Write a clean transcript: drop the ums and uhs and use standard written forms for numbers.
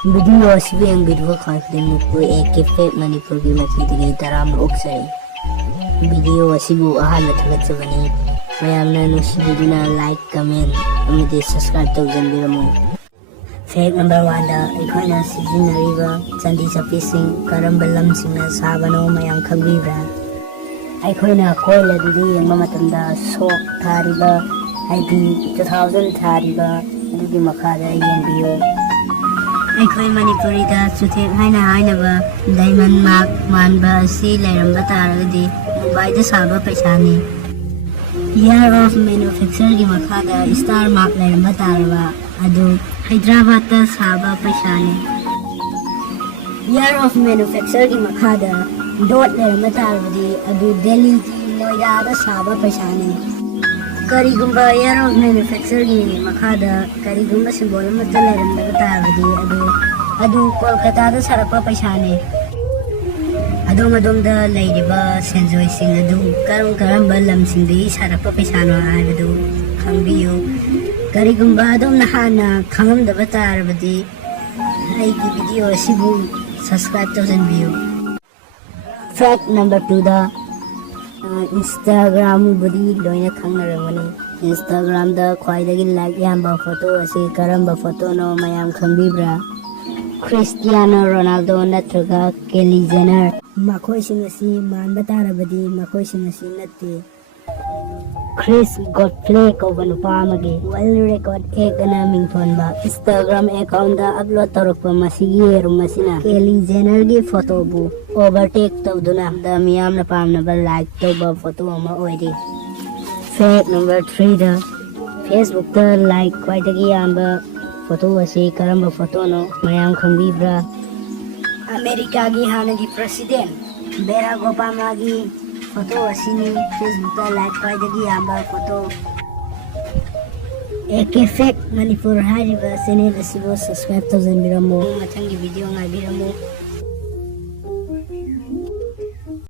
video असिबु यंगिदुवा खाइफदेमुकु एके फेक मणिपुरगी मखिदगी तराम ओक्सरी वीडियो असिबु अहानबा थगतसबनी मयामना नुसिबिदुना लाइक कमेंट अमदि सब्सक्राइब तौजनबिरमु फेक नंबर 1 दा अखोइना सिजिनरिबा चंदी चपीसिंग करंबा लमसिंगना साबनो मयाम खंगबिब्रा अखोइना कोइलदुदि यंगबा मतंदा सोक थारिबा हाइदि 2000 थारिबा अदुगि मखादा यंबियो अखोई मणिपुरी दा चुथेक हाइना हाइनाबा डायमंड मार्क मानबा असि लैरंबा तारगदि मुंबई दा साबा पैसानी ईयर ऑफ मैन्युफैक्चर की मखादा स्टार मार्क लैरंबा तारबा अदु हैदराबाद दा साबा पैसानी ईयर ऑफ मैन्युफैक्चर की मखादा डॉट लैरंबा तारबदि अदु दिल्ली की नोएडा दा साबा पैसानी करीगुंबा ईयर ऑफ मैन्युफैक्चर की मखादा करीगुंबा सिंबल अमता लैरंबा तारबदि अदु कोलकाता दा सरकपा पैसानी अदोम अदोमदा लैरिबा सेंजोय सिंग अदु करम लमसिंगदि सरकपा पैसानो हाइबदु खंबियो करीगुंबा अदोम नहाना खंगमदबा तारबदि आइगी वीडियो असिबु सब्सक्राइब तौजनबियो फैक्ट नंबर 2 दा इंस्टाग्राम बुदी लोइना खंगरमनी इंस्टाग्राम दा ख्वाइदगी लाइक यामबा फोटो असे करंबा फोटो नो मयाम खंबिब्रा क्रिस्टियानो रोनाल्डो नत्रगा केली जेनर मखोइसिंग असी मानबा तारबदि मखोइसिंग असी नत्ते क्रिस गॉडफ्ले कौबा नुपा अमगी वर्ल्ड रिकॉर्ड एकना मिंगथोनबा इंस्टाग्राम अकाउंट दा अपलोड तौरकपा मसिगी रुमसिना केली जेनर गी फोटो बु ओवरटेक तौदुना दा मियामना पामनबा लाइक तौबा फोटो अमा ओइदि फैक्ट नंबर 3 दा फेसबुक दा लाइक क्वाइदगी यामबा फोटो असी करंबा फोटो नो मयाम खंगबिब्रा अमेरिका की हानगी प्रेसिडेंट बेराक ओबामा की फोटो असिनी फेसबुक दा लाइक क्वाइदगी यामबा फोटो एके फेक मणिपुर हारिबा चैनल असिबो सब्सक्राइब तौजनबिरमु मथंगी वीडियो ngaibiramu